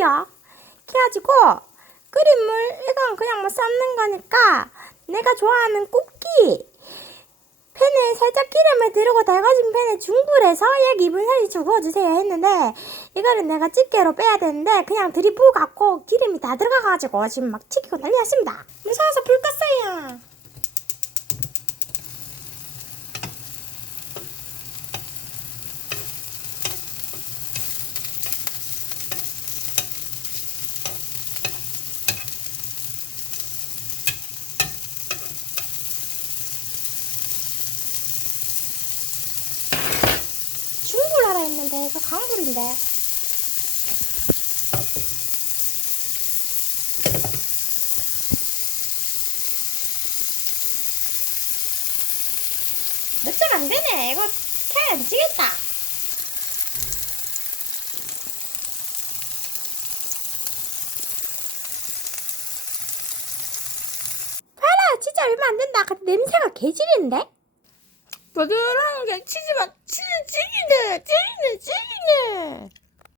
물이요. 그래가지고 끓인 물 이건 그냥 뭐 삶는 거니까 내가 좋아하는 꽃기 팬에 살짝 기름을 두르고 달궈진 팬에 중불에서 약 2분 30초 구워주세요 했는데 이거는 내가 집게로 빼야 되는데 그냥 들이부어 갖고 기름이 다 들어가가지고 지금 막 튀기고 난리 났습니다. 무서워서 불 껐어요. 했는데 이거 강불인데. 몇 점 안 되네. 이거 캐 미치겠다. 봐라, 진짜 얼마 안 된다. 근데 냄새가 개질인데? 부드러운 게 치즈가 치즈 찌기네 찌기네